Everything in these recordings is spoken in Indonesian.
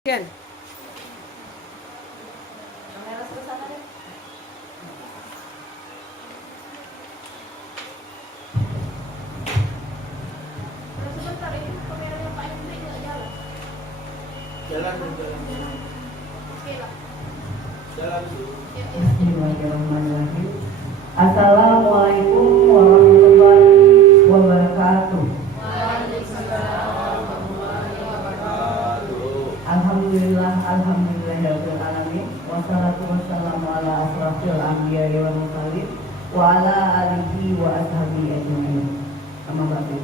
Ken. Kamera sebelah sana deh. Sebentar ini kameranya Pak Indri nggak jalan. Jalan. Oke lah. Jalan. Bismillahirrahmanirrahim. Assalamualaikum warahmatullahi wabarakatuh. Alhamdulillahirabbil alamin. Wassalatu wassalamu ala asrofil anbiya'i wal mursalin wa ala alihi wa ashabihi ajmain. Amma ba'du.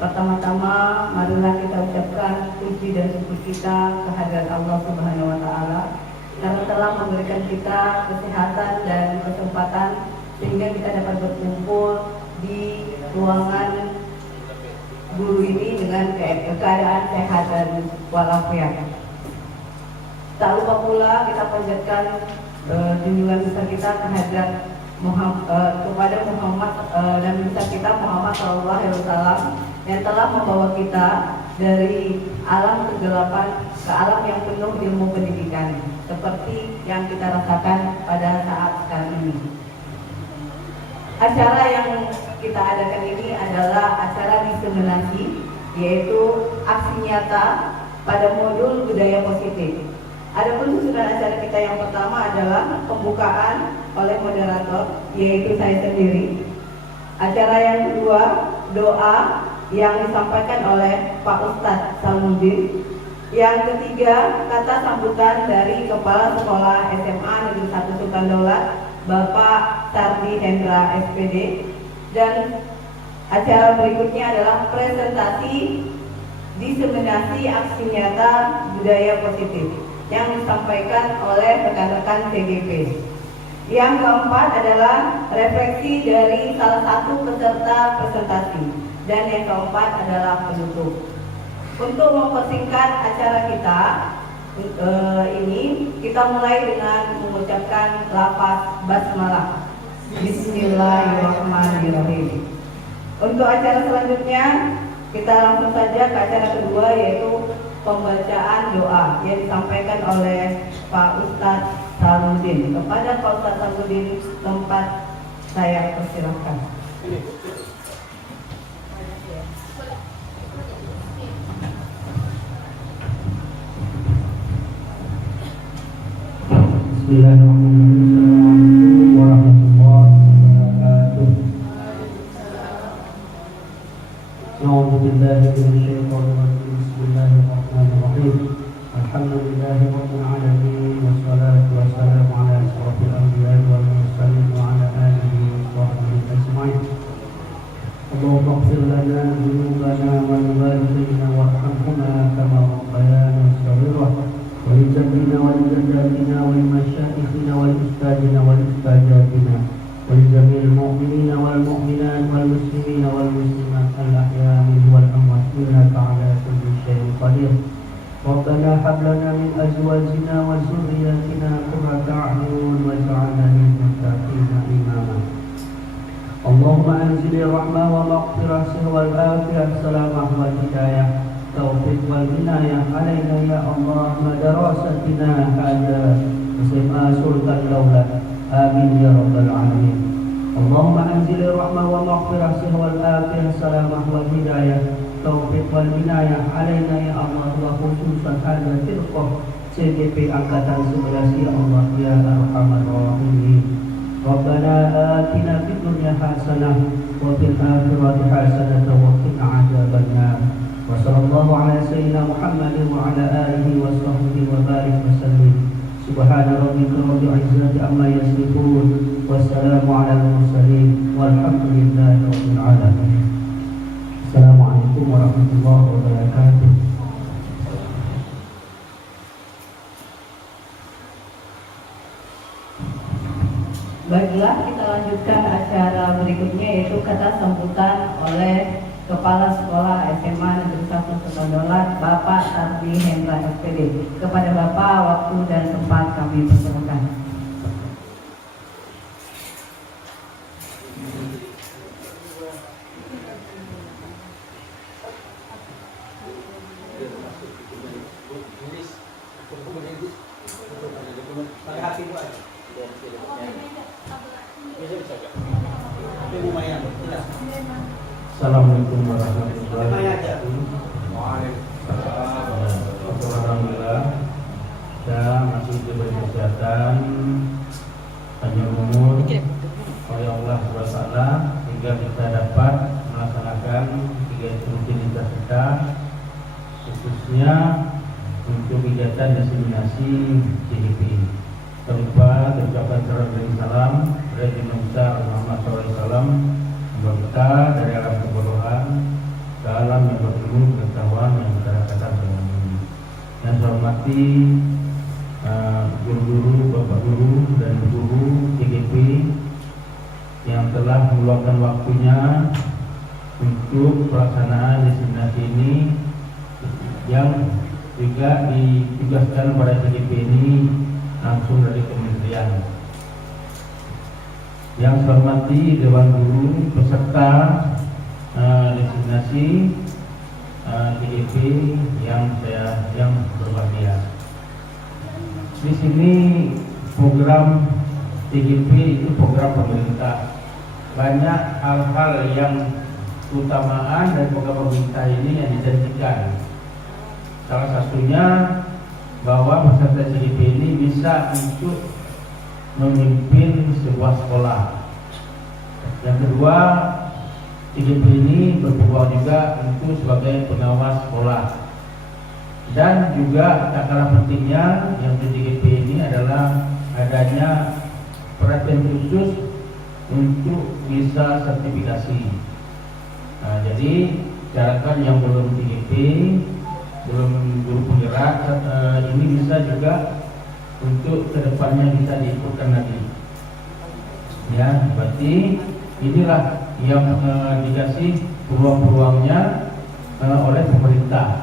Pertama-tama marilah kita ucapkan puji dan syukur kita kehadirat Allah Subhanahu wa taala karena telah memberikan kita kesehatan dan kesempatan sehingga kita dapat berkumpul di ruangan guru ini dengan keadaan sehat dan walafiat. Tak lupa pula kita panjatkan junjungan besar kita kepada Muhammad dan besar kita Muhammad SAW yang telah membawa kita dari alam kegelapan ke alam yang penuh ilmu pendidikan seperti yang kita rasakan pada saat sekarang ini. Acara yang kita adakan ini adalah acara diseminasi, yaitu aksi nyata pada modul budaya positif. Adapun susunan acara kita yang pertama adalah pembukaan oleh moderator, yaitu saya sendiri. Acara yang kedua, doa yang disampaikan oleh Pak Ustadz Salmudin. Yang ketiga, kata sambutan dari Kepala Sekolah SMA Negeri 1 Sultan Daulat, Bapak Sardi Hendra SPD. Dan acara berikutnya adalah presentasi diseminasi aksi nyata budaya positif yang disampaikan oleh rekan-rekan TGP. Yang keempat adalah refleksi dari salah satu peserta presentasi. Dan yang keempat adalah penutup. Untuk mempersingkat acara kita ini, kita mulai dengan mengucapkan lafaz basmalah. Bismillahirrahmanirrahim. Untuk acara selanjutnya, kita langsung saja ke acara kedua, yaitu pembacaan doa yang disampaikan oleh Pak Ustadz Salmudin. Kepada Pak Ustadz Salmudin, tempat saya persilahkan. Bismillahirrahmanirrahim. Warahmatullahi wabarakatuh. A'udzu billahi minasyaitonir rajim. Bismillahirrahmanirrahim. Alhamdulillahirabbil alamin wassalatu wassalamu ala asyrofil anbiya'i wal mursalin wa ala alihi wa sahbihi ajma'in. Allahumma ighfir lana dhunubana wa liwalidayna warhamhuma kama rabbayana shaghira. ولجدنا ولجداتنا ولمشايخنا ولأستاذنا ولأستاذاتنا ولجميع المؤمنين والمؤمنات والمسلمين والمسلمات الأحياء منهم والأموات إنك على كل شيء قدير. ربنا هب لنا من أزواجنا وذرياتنا قرة أعين واجعلنا للمتقين إماما. اللهم أنزل الرحمة والمغفرة والعافية السلامة والهداية التوفيق والعناية علينا يا الله مدراستنا هذا SMA Sultan Daulat. Amin ya rabbal alamin. Allahumma anzil rahmah wa maghfirah wal afiyah salamah wal hidayah taufiq wal inayah alaina ya Allah wa khususan hadha firqah CGP angkatan 11 ya Allah ya arhamar rahimin. Rabbana atina fid dunya hasanah wa fil akhirati hasanah wa qina adzabannar. Wa sallallahu ala sayyidina Muhammadin wa ala alihi wa sahbihi wa barik wa sallim. Subhana rabbika rabbil izzati amma yasifun wa salamun ala al-mursalin walhamdulillahi rabbil alamin. Assalamualaikum warahmatullahi wabarakatuh. Baiklah, kita lanjutkan acara berikutnya, yaitu kata sambutan oleh Kepala Sekolah SMA Negeri 1 Sultan Daulat, Bapak Sardi Hendra SPD. Kepada Bapak, waktu dan tempat kami persilakan. kaki gua aja. Biar tidak banyak. Bisa aja. Tapi lumayan, jelas. Assalamualaikum warahmatullahi Lumayan aja. Alhamdulillah, kita masih diberi kesehatan, panjang umur oleh Allah SWT sehingga kita dapat melaksanakan 3 rutinitas kita, khususnya untuk kegiatan diseminasi CGP. Tanpa terucapkan salam dari Imam besar Muhammad SAW, berkata dari alam kebodohan ke alam yang berilmu pengetahuan yang kita rasakan selama ini. Yang saya hormati guru-guru, bapak guru dan guru CGP yang telah meluangkan waktunya untuk pelaksanaan diseminasi ini, yang juga ditugaskan pada CGP ini langsung dari kementerian. Yang saya hormati Dewan Guru peserta diseminasi CGP yang berbahagia. Di sini program CGP itu program pemerintah. Banyak hal-hal yang keutamaan dan program pemerintah ini yang dijanjikan. Salah satunya bahwa peserta CGP ini bisa untuk memimpin sebuah sekolah. Yang kedua, CGP ini berpeluang juga untuk sebagai pengawas sekolah. Dan juga tak kalah pentingnya yang di CGP ini adalah adanya perhatian khusus untuk bisa sertifikasi. Nah, jadi syaratkan yang belum CGP, belum guru penggerak, ini bisa juga untuk kedepannya bisa diikutkan lagi. Ya, berarti inilah yang dikasih peluang-peluangnya oleh pemerintah.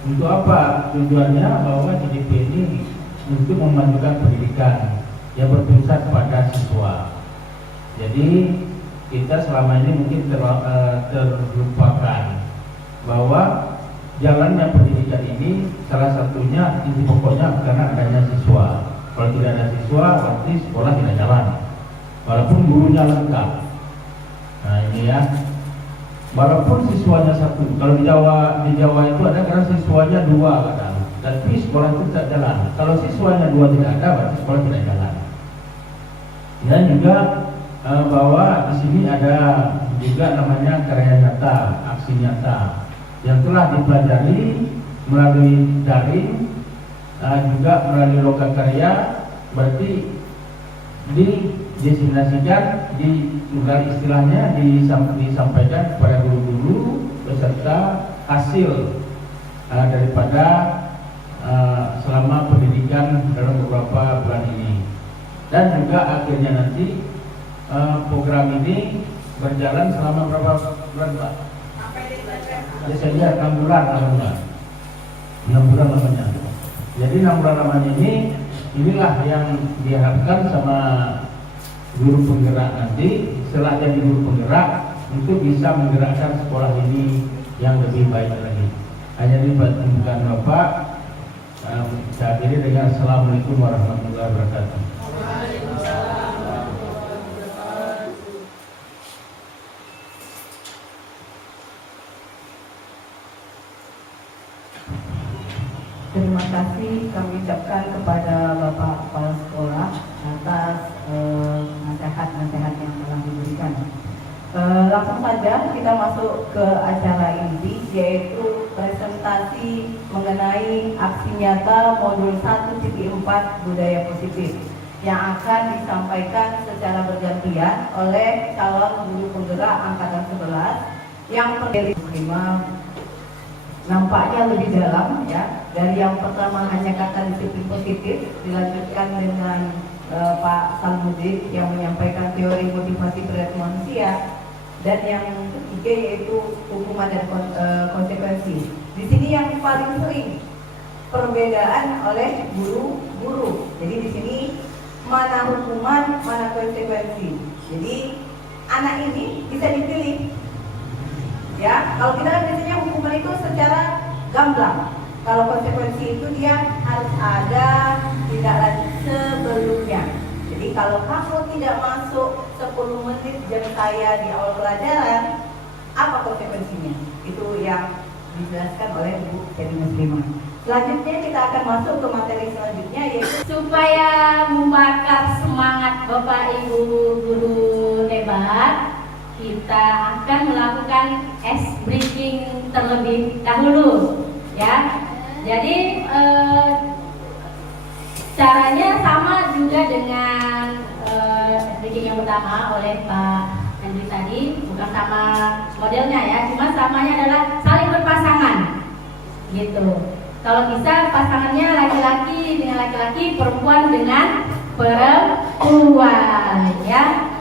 Untuk apa tujuannya? Bahwa CGP ini untuk memajukan pendidikan yang berpusat pada siswa. Jadi kita selama ini mungkin terlupakan bahwa jalannya pendidikan ini salah satunya inti pokoknya karena adanya siswa. Kalau tidak ada siswa, berarti sekolah tidak jalan. Walaupun gurunya lengkap. Nah ini ya. Walaupun siswanya satu. Kalau di Jawa itu ada karena siswanya 2 kadang. Tapi sekolah itu tidak jalan. Kalau siswanya 2 tidak ada, berarti sekolah tidak jalan. Dan juga bahwa di sini ada juga namanya karya nyata, aksi nyata yang telah dipelajari melalui daring, juga melalui lokakarya, berarti didiseminasikan, istilahnya disampaikan kepada guru-guru beserta hasil daripada selama pendidikan dalam beberapa bulan ini. Dan juga akhirnya nanti program ini berjalan selama berapa bulan, Pak? Biasanya 6 bulan namanya. 6 bulan namanya. Jadi 6 bulan namanya inilah yang diharapkan sama guru penggerak nanti setelah jadi guru penggerak untuk bisa menggerakkan sekolah ini yang lebih baik lagi. Hanya dibutuhkan Bapak. Saya akhiri dengan Assalamualaikum warahmatullahi wabarakatuh. Terima kasih kami ucapkan kepada Bapak Kepala Sekolah atas nasihat-nasihat yang telah diberikan. Langsung saja kita masuk ke acara inti, yaitu presentasi mengenai aksi nyata modul 1.4 budaya positif yang akan disampaikan secara bergantian oleh calon guru penggerak angkatan 11 yang terima. Nampaknya lebih dalam ya. Dari yang pertama hanya kata disiplin positif, dilanjutkan dengan Pak Salmudin yang menyampaikan teori motivasi perilaku manusia, dan yang ketiga yaitu hukuman dan konsekuensi. Di sini yang paling sering perbedaan oleh guru-guru. Jadi di sini mana hukuman, mana konsekuensi. Jadi anak ini bisa dipilih. Ya, kalau kita kan biasanya hukuman itu secara gamblang. Kalau konsekuensi itu dia harus ada tindak lanjut sebelum kalau kamu tidak masuk 10 menit jam saya di awal pelajaran, apa konsekuensinya? Itu yang dijelaskan oleh Ibu Jadi Muslimah. Selanjutnya kita akan masuk ke materi selanjutnya, yaitu Supaya membakar semangat Bapak Ibu guru hebat, kita akan melakukan ice breaking terlebih dahulu, ya. Jadi caranya sama juga dengan breaking yang pertama oleh Pak Andri tadi, bukan sama modelnya ya, cuma samanya adalah saling berpasangan, gitu. Kalau bisa pasangannya laki-laki dengan laki-laki, perempuan dengan perempuan, ya.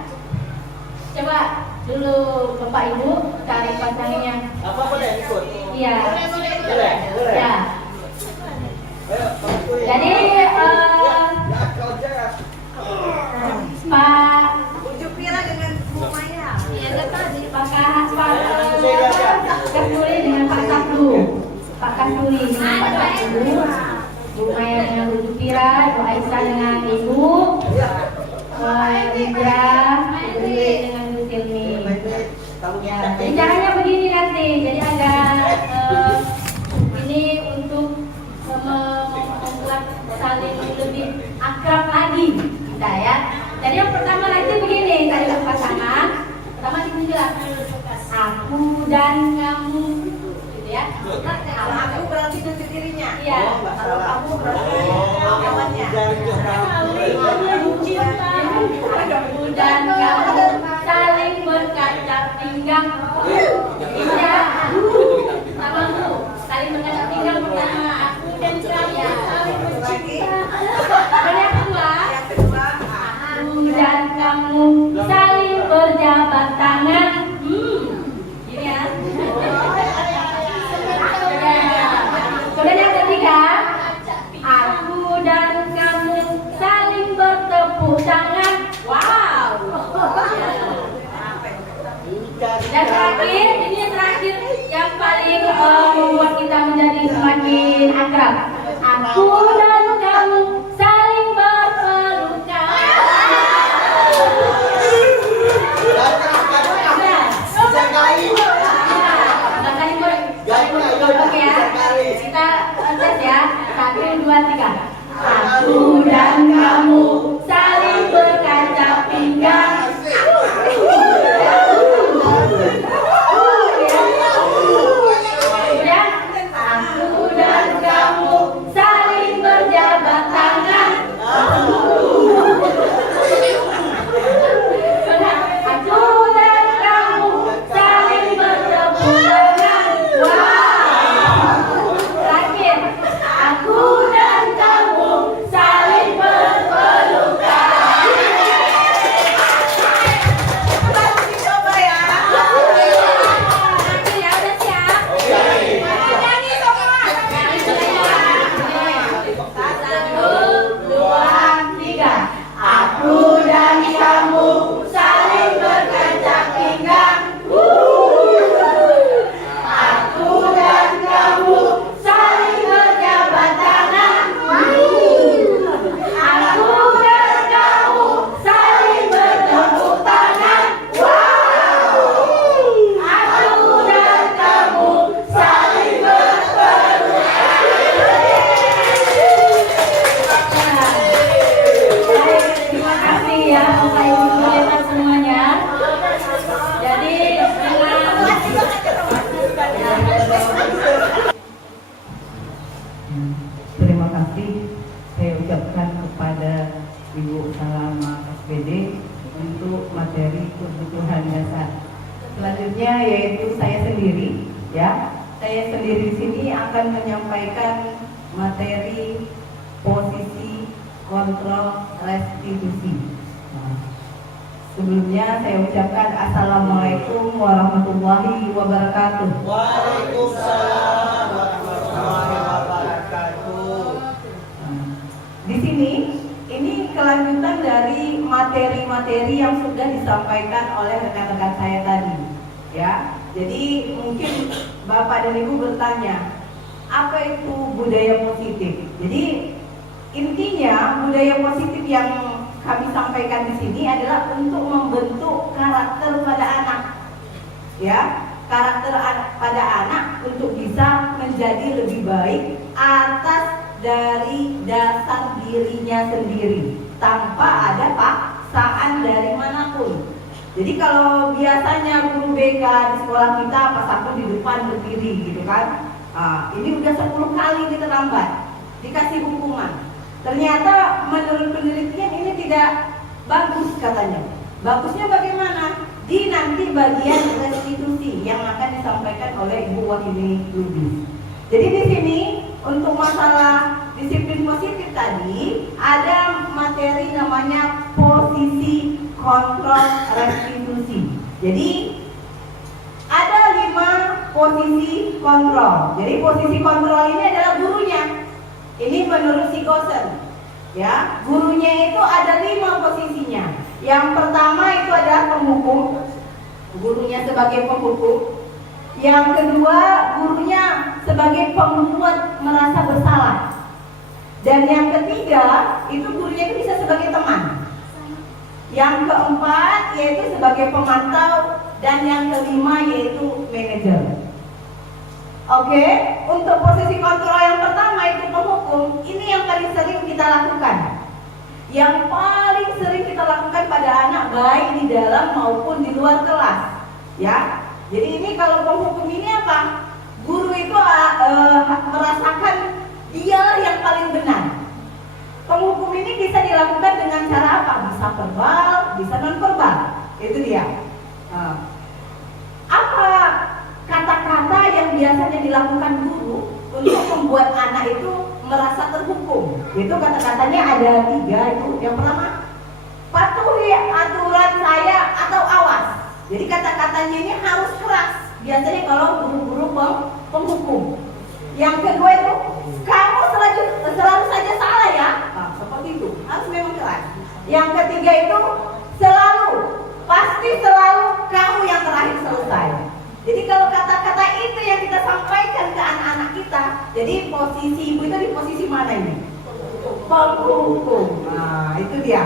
Coba dulu Bapak Ibu cari pasangannya. Apa boleh ikut? Iya. Boleh. Ya. Ayo, ikut. Jadi Ya, kau jangan. Pak Ujuk Pira dengan Bu Maya. Kasturi dengan Pak Sabdu, Pak Kasturi dengan Pak Sabdu, Bu Maya dengan Bu Jupira, Bu Aisyah dengan Ibu Ridra, Bu Dwi dengan Bu Silmi. Ya, jadi caranya begini nanti. Jadi ada ini untuk membuat saling lebih akrab lagi kita ya. Jadi yang pertama nanti begini, tadi berpasangan. Pertama dibilang aku dan kamu, gitu ya. Kalau aku berarti tunjuk dirinya. Iya. Kalau kamu berarti lawannya. Aku dan kamu saling berkaca pinggang. Iya. Sama Bu, saling berkaca pinggang pertama. Aku dan kamu saling bercinta. Dan yang kedua, aku dan kamu saling berjabat tangan. Gini ya. Kemudian yang ketiga, aku dan kamu saling bertepuk tangan. Wow. Dan terakhir, ini yang terakhir yang paling membuat kita menjadi semakin akrab. Aku dan kamu saling berpelukan. Oke ya, kita tes ya. 1, 2, 3. Aku dan kamu saling berkaca pinggang. Ya, aku dan kamu saling berjabat tangan. Aku dan kamu saling bertepuk tangan. Wow. Terakhir, aku dan kamu saling berpelukan. Coba ya. Terakhir ya, udah siap? Nyanyi semua. Nyanyi semua. 1, 2, 3. Aku dan kamu saling berkaca pinggang. Aku dan kamu saling berjabat tangan. Aku dan kamu saling bertepuk tangan. Aku dan kamu saling berpelukan. Terima kasih ya Bapak Ibu hebat semuanya. Jadi Terima kasih saya ucapkan kepada Ibu Salama SPD untuk materi kebutuhan dasar. Selanjutnya yaitu saya sendiri, ya. Saya sendiri di sini akan menyampaikan materi posisi kontrol restitusi. Nah, sebelumnya saya ucapkan Assalamualaikum warahmatullahi wabarakatuh. Waalaikumsalam warahmatullahi wabarakatuh. Di sini ini kelanjutan dari materi-materi yang sudah disampaikan oleh rekan-rekan saya tadi, ya. Jadi mungkin Bapak dan Ibu bertanya, apa itu budaya positif? Jadi intinya budaya positif yang kami sampaikan di sini adalah untuk membentuk karakter pada anak, ya, karakter pada anak untuk bisa menjadi lebih baik atas dari dasar dirinya sendiri tanpa ada paksaan dari manapun. Jadi kalau biasanya guru BK di sekolah kita pas aku di depan berdiri gitu kan, ini udah 10 kali kita terlambat dikasih hukuman. Ternyata menurut penelitian ini tidak bagus katanya. Bagusnya bagaimana? Di nanti bagian restitusi yang akan disampaikan oleh Ibu Wahini Lubis. Jadi di sini untuk masalah disiplin positif tadi ada materi namanya posisi kontrol restitusi. Jadi ada 5 posisi kontrol. Jadi posisi kontrol ini adalah gurunya. Ini menurut si Gosen, ya, gurunya itu ada 5 posisinya. Yang pertama itu adalah penghukum, gurunya sebagai penghukum. Yang kedua, gurunya sebagai pembuat merasa bersalah. Dan yang ketiga, itu gurunya itu bisa sebagai teman. Yang keempat yaitu sebagai pemantau, dan yang kelima yaitu manajer. Oke, untuk posisi kontrol yang pertama itu penghukum, ini yang paling sering kita lakukan. Yang paling sering kita lakukan pada anak baik di dalam maupun di luar kelas, ya. Jadi ini kalau penghukum ini apa? Guru itu merasakan dia yang paling benar. Penghukum ini bisa dilakukan dengan cara apa? Bisa verbal, bisa non verbal. Itu dia. Apa kata-kata yang biasanya dilakukan guru untuk membuat anak itu merasa terhukum? Itu kata-katanya ada 3 itu. Yang pertama, patuhi aturan saya atau awas. Jadi kata-katanya ini harus keras. Biasanya kalau guru-guru penghukum. Yang kedua itu, kamu selalu saja salah ya. Seperti itu, harus memang keras. Yang ketiga itu, pasti selalu kamu yang terakhir selesai. Jadi kalau kata-kata itu yang kita sampaikan ke anak-anak kita, jadi posisi ibu itu di posisi mana ini? Penghukum. Nah, itu dia.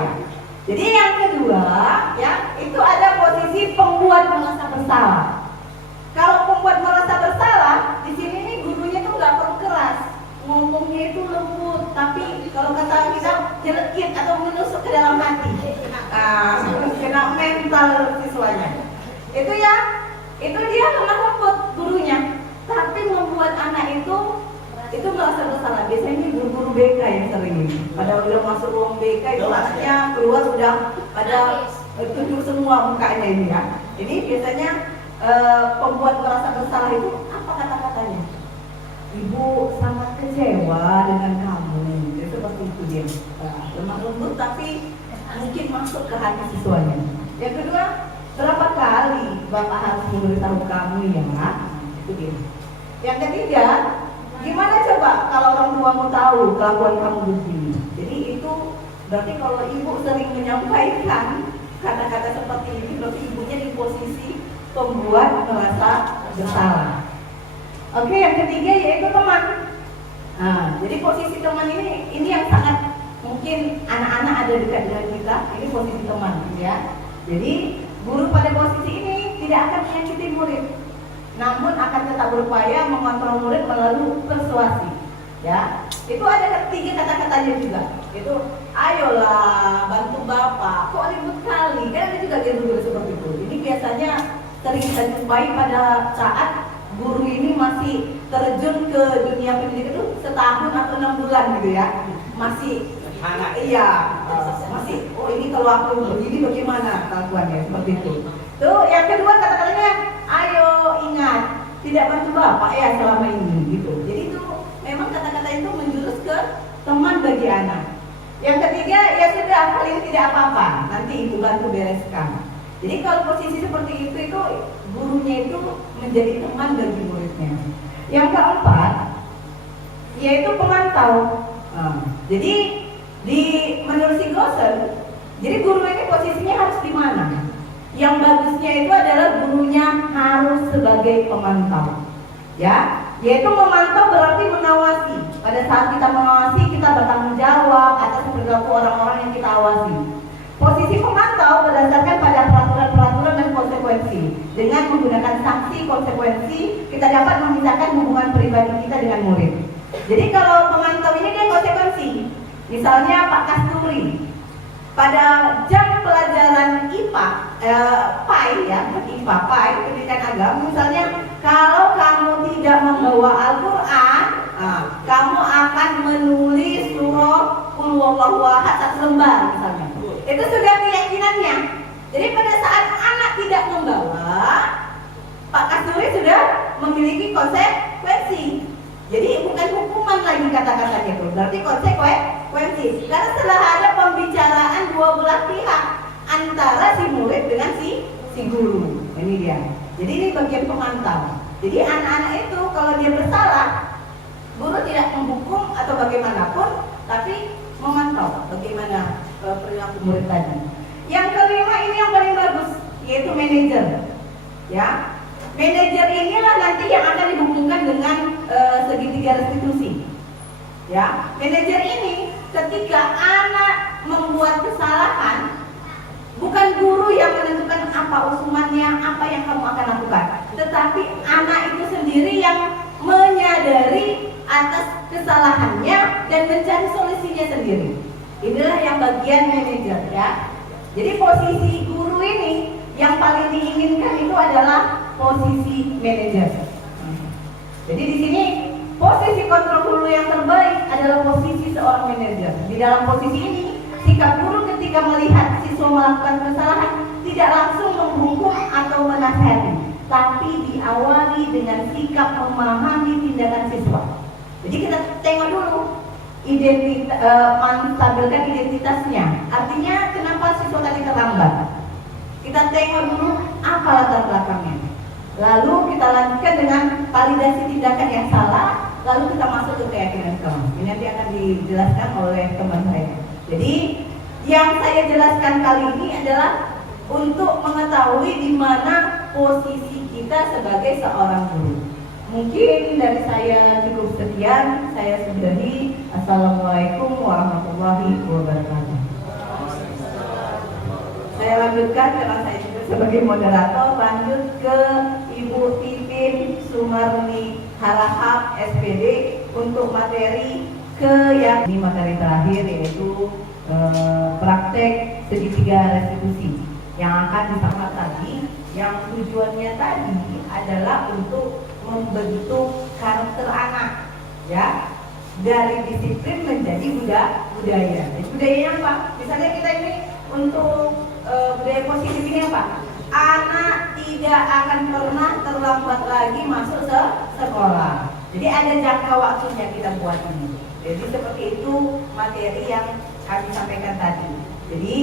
Jadi yang kedua, ya, itu ada posisi pembuat merasa bersalah. Kalau pembuat merasa bersalah, di sini nih gurunya tuh nggak perlu keras, ngomongnya itu lembut, tapi kalau kata kita jelekit atau menusuk ke dalam hati, kena mental siswanya. Itu ya. Itu dia lemah lembut gurunya, tapi membuat anak itu merasa bersalah. Biasanya ini guru-guru BK yang sering ini. Pada udah masuk ruang BK itu anaknya keluar udah pada tunjuk semua mukanya ini ya. Ini biasanya pembuat merasa bersalah itu apa kata-katanya? Ibu sangat kecewa dengan kamu. Itu seperti itu dia. Lemah lembut tapi mungkin masuk ke hati siswanya. Yang kedua, berapa kali Bapak harus memberitahu kamu ya? Itu dia. Yang ketiga, gimana coba kalau orang tua mau tahu kelakuan kamu begini? Jadi itu berarti kalau ibu sering menyampaikan kata-kata seperti ini, berarti ibunya di posisi pembuat merasa bersalah. Oke, yang ketiga yaitu teman. Nah, jadi posisi teman ini yang sangat mungkin anak-anak ada dekat dengan kita. Ini posisi teman, ya. Jadi guru pada posisi ini tidak akan menyakiti murid, namun akan tetap berupaya mengontrol murid melalui persuasi. Ya, itu ada 3 kata-katanya juga. Itu, ayolah bantu bapak. Kok ribut kali? Kan ada juga guru seperti itu. Ini biasanya sering kita jumpai pada saat guru ini masih terjun ke dunia pendidikan itu setahun atau 6 bulan gitu ya. Masih masih, oh ini kalau aku begini bagaimana kelakuannya, seperti itu. Tuh, yang kedua kata-katanya, ayo ingat, tidak bantu bapak ya selama ini, gitu. Jadi itu memang kata-kata itu menjurus ke teman bagi anak. Yang ketiga, ya sudah, kali ini tidak apa-apa, nanti ibu bantu bereskan. Jadi kalau posisi seperti itu gurunya itu menjadi teman bagi muridnya. Yang keempat, yaitu pemantau. Jadi menurut si Gosen, jadi guru ini posisinya harus di mana? Yang bagusnya itu adalah gurunya harus sebagai pemantau, ya, yaitu memantau berarti mengawasi. Pada saat kita mengawasi, kita bertanggung jawab atas perilaku orang-orang yang kita awasi. dengan menggunakan sanksi konsekuensi kita dapat memisahkan hubungan pribadi kita dengan murid. Jadi kalau pemantau ini dia konsekuensi. Misalnya Pak Kasturi pada jam pelajaran IPA, PAI, pendidikan agama, misalnya kalau kamu tidak membawa Al-Quran, kamu akan menulis surah Qul Huwallahu Ahad 1 lembar misalnya. Itu sudah keyakinannya. Jadi pada saat anak tidak membawa, Pak Kasturi sudah memiliki konsekuensi. Jadi bukan hukuman lagi kata-katanya itu, berarti konsekuensi. Karena setelah ada pembicaraan dua belah pihak antara si murid dengan si guru. Ini dia. Jadi ini bagian pemantau. Jadi anak-anak itu kalau dia bersalah, guru tidak menghukum atau bagaimanapun, tapi memantau bagaimana perilaku murid tadi. Yang kelima ini yang paling bagus, yaitu manajer. Ya. Manajer inilah nanti yang akan dihubungkan dengan segitiga restitusi. Ya, manajer ini ketika anak membuat kesalahan, bukan guru yang menentukan apa hukumannya, apa yang kamu akan lakukan, tetapi anak itu sendiri yang menyadari atas kesalahannya dan mencari solusinya sendiri. Inilah yang bagian manajer, ya. Jadi posisi guru ini yang paling diinginkan itu adalah posisi manajer. Jadi di sini posisi kontrol guru yang terbaik adalah posisi seorang manajer. Di dalam posisi ini, sikap guru ketika melihat siswa melakukan kesalahan tidak langsung menghukum atau menasihati, tapi diawali dengan sikap memahami tindakan siswa. Jadi kita tengok dulu menstabilkan identitasnya. Artinya kenapa siswa tadi terlambat? Kita tengok dulu apa latar belakangnya. Lalu kita lanjutkan dengan validasi tindakan yang salah, lalu kita masuk ke keyakinan kamu. Ini nanti akan dijelaskan oleh teman saya. Jadi yang saya jelaskan kali ini adalah untuk mengetahui di mana posisi kita sebagai seorang guru. Mungkin dari saya cukup sekian, saya sudahi. Assalamualaikum warahmatullahi wabarakatuh. Saya lanjutkan karena saya juga sebagai moderator, lanjut ke Ibu Titin Sumarni Harahap SPD untuk materi ini materi terakhir, yaitu praktek segitiga restitusi yang akan disangkat tadi, yang tujuannya tadi adalah untuk membentuk karakter anak, ya, dari disiplin menjadi budaya. Jadi budayanya apa? Misalnya kita ini untuk budaya positif ini apa? Anak tidak akan pernah terlambat lagi masuk sekolah. Jadi ada jangka waktunya kita buat ini. Jadi seperti itu materi yang kami sampaikan tadi. Jadi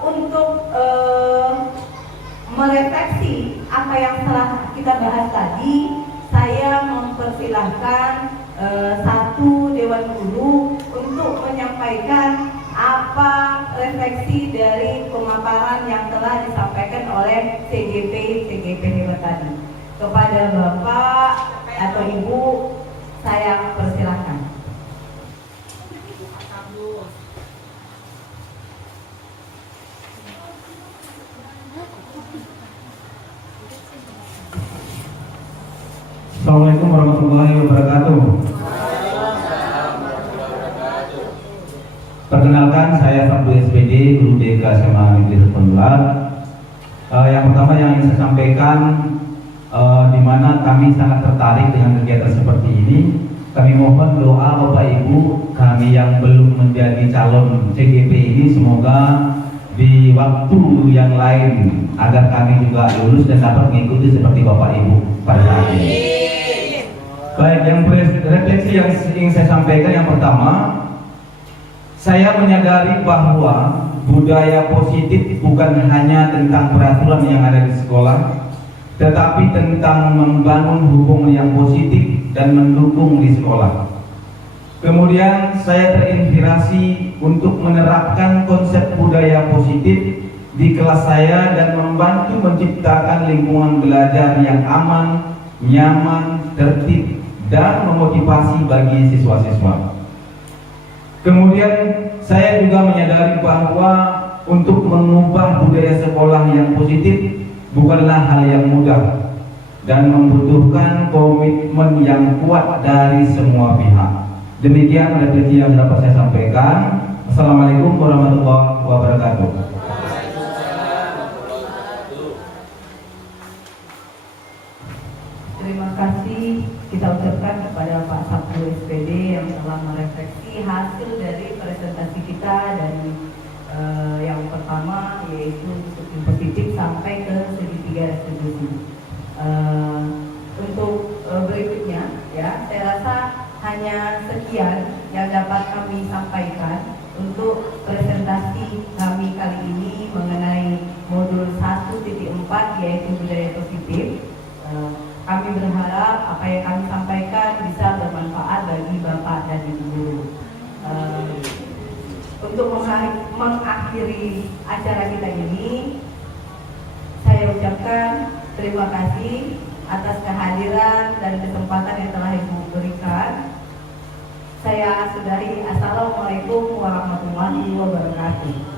untuk merefleksi apa yang telah kita bahas tadi, saya mempersilahkan satu Dewan Guru untuk menyampaikan apa refleksi dari pemaparan yang telah disampaikan oleh CGP hebat tadi. Kepada Bapak atau Ibu, saya persilahkan. Assalamualaikum warahmatullahi wabarakatuh. Perkenalkan, saya Sabtu SPD, Guru DK SMA Negeri Sependular. Yang pertama yang ingin saya sampaikan, di mana kami sangat tertarik dengan kegiatan seperti ini. Kami mohon doa Bapak Ibu kami yang belum menjadi calon CGP ini, semoga di waktu yang lain agar kami juga lulus dan dapat mengikuti seperti Bapak Ibu pada saat ini. Baik, yang refleksi yang ingin saya sampaikan, yang pertama, saya menyadari bahwa budaya positif bukan hanya tentang peraturan yang ada di sekolah, tetapi tentang membangun hubungan yang positif dan mendukung di sekolah. Kemudian saya terinspirasi untuk menerapkan konsep budaya positif di kelas saya dan membantu menciptakan lingkungan belajar yang aman, nyaman, tertib, dan memotivasi bagi siswa-siswa. Kemudian saya juga menyadari bahwa untuk mengubah budaya sekolah yang positif bukanlah hal yang mudah dan membutuhkan komitmen yang kuat dari semua pihak. Demikian refleksi yang dapat saya sampaikan. Assalamualaikum warahmatullahi wabarakatuh. Terima kasih kita ucapkan kepada Pak Sabtu SPD yang telah merefleksi hasil dari presentasi kita dari yang pertama yaitu disiplin positif sampai ke segitiga restitusi. Untuk berikutnya ya, saya rasa hanya sekian yang dapat kami sampaikan untuk presentasi kami kali ini mengenai modul 1.4 yaitu budaya positif. Kami berharap apa yang kami sampaikan bisa bermanfaat bagi Bapak dan Ibu guru. Untuk mengakhiri acara kita ini, saya ucapkan terima kasih atas kehadiran dan kesempatan yang telah Ibu berikan. Saya sudahi. Assalamualaikum warahmatullahi wabarakatuh.